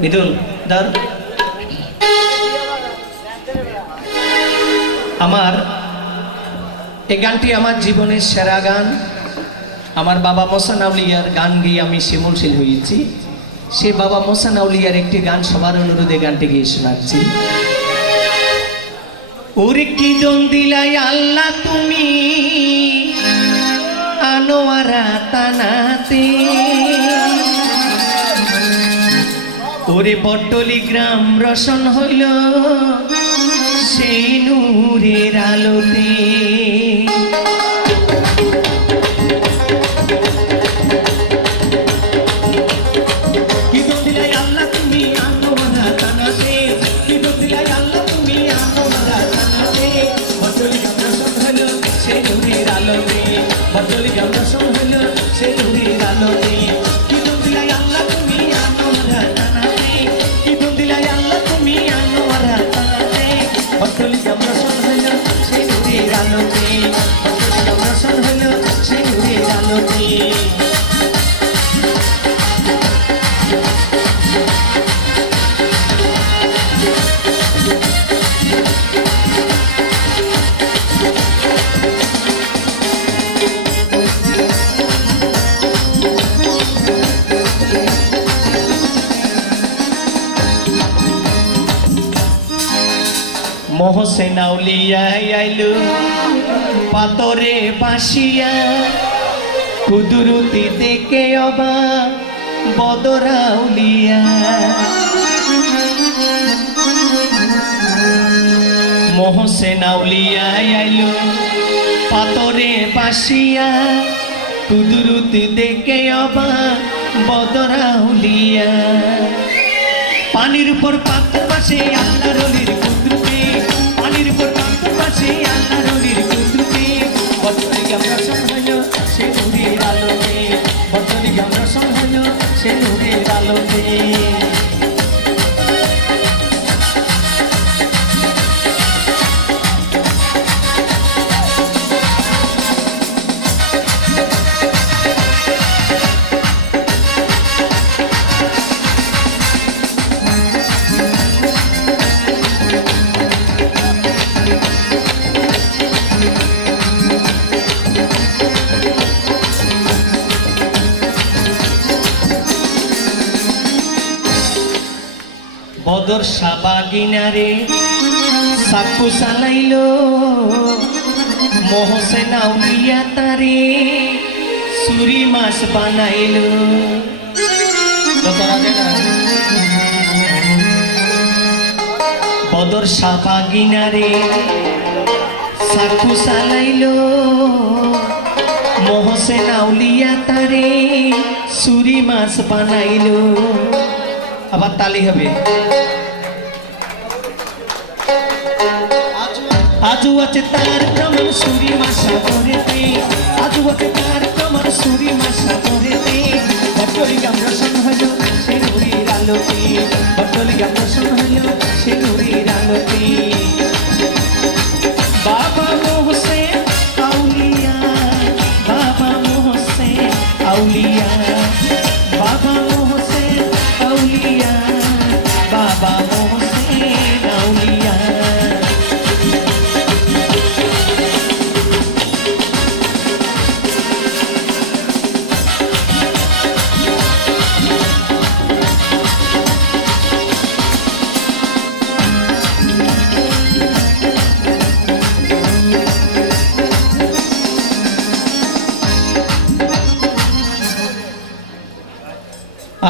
মিদুল ধর। আমার এই গানটি আমার জীবনের সেরা গান। আমার বাবা মোসান আউলিয়ার গান গিয়ে আমি শিমুলশীল হয়েছি। সে বাবা মোসান আউলিয়ার একটি গান সবার অনুরোধে গানটি গিয়ে শোনাচ্ছি। ওরে কি দন দিলাই আল্লাহ তুমি আনোয়ারা তানাতে, ওরে পট্টলি গ্রাম রসন হইল সেই নূরের আলোতে। কি দন দিলাই আল্লাহ তুমি আনোয়ারা তানাতে, কি দন দিলাই আল্লাহ তুমি আনোয়ারা তানাতে, পট্টলি গ্রাম রসন হইল সেই নূরের আলোতে, পট্টলি গ্রাম রসন হইল সেই নূরের আলোতে। কি দন দিলাই আল্লাহ তুমি আনোয়ারা তানাতে, কি দন দিলাই আল্লাহ তুমি আনোয়ারা তানাতে, পট্টলি গ্রাম রসন হইল সেই নূরের আলোতে, পট্টলি গ্রাম রসন হইল সেই নূরের আলোতে। মোহসেন আউলিয়া আইলু পাতরে বাসিয়া, কুদরতি দেখে অবা বদরাউলিয়া। মোহসেন আউলিয়া আইলু পাতরে বাসিয়া, কুদরতি দেখে অবা বদরাউলিয়া। পানির উপর পাথর পাশে আল্লাহর ওলির কুদরতি, পানির উপর পাথর পাশে আল্লাহর ওলির কুদরতি, পট্টলি গ্রাম রসন হইল সে নূরের আলোতে, পট্টলি গ্রাম রসন হইল সে নূরের আলোতে। বদর সাবাগিনারে সাকু চালাইল, মোহসেন আউলিয়া তারে সুরি মাছ বানাইল। বদর সাবাগিনারে সাকু চালাইল, মোহসেন আউলিয়া তারে সুরি মাছ বানাইল। আবার তালি হবে। আজু আছে তার প্রমাণ সুরি মাসা করেতে, আজু আছে তার প্রমাণ সুরি মাসা করেতে, পট্টলি গ্রাম রসন হইল সে নূরের আলোতে, পট্টলি গ্রাম রসন হইল সে নূরের আলোতে। বাবা মোহসেন আউলিয়া, বাবা মোহসেন আউলিয়া, বাবা মোহসেন আউলিয়া, বাবা মোহসেন আউলিয়া।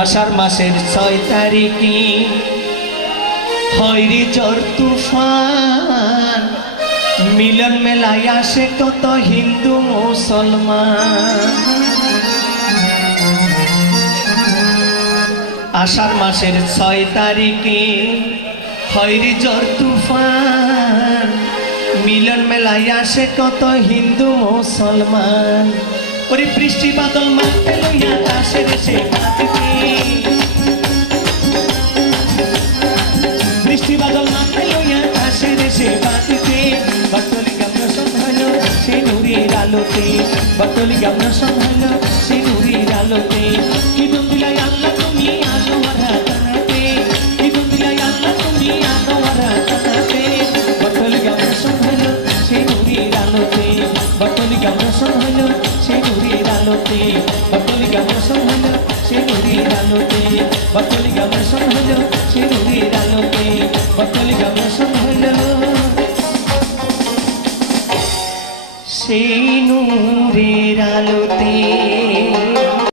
আষাঢ় মাসের 6 তারিখে হয়রি ঝড় তুফান, মিলন মেলায় আসে কত হিন্দু মুসলমান। আষাঢ় মাসের 6 তারিখে হয়রি ঝড় তুফান, মিলন মেলায় আসে কত হিন্দু মুসলমান। ওরে বৃষ্টি বাদল মাঠে লইয়া আকাশের সে মাটিতে, বৃষ্টি বাদল মাঠে লইয়া আকাশের সে মাটিতে, পট্টলি গ্রাম রসন হইল সে নূরের আলোতে, পট্টলি গ্রাম রসন হইল সে নূরের আলোতে। কি দন দিলাই আল্লাহ তুমি আনোয়ারা তানাতে, নূরের আলোতে বটতলি গ্রাম রোশন হলো সে নূরের আলোতে বটতলি গ্রাম রোশন হলো সেই নূরের আলোতে।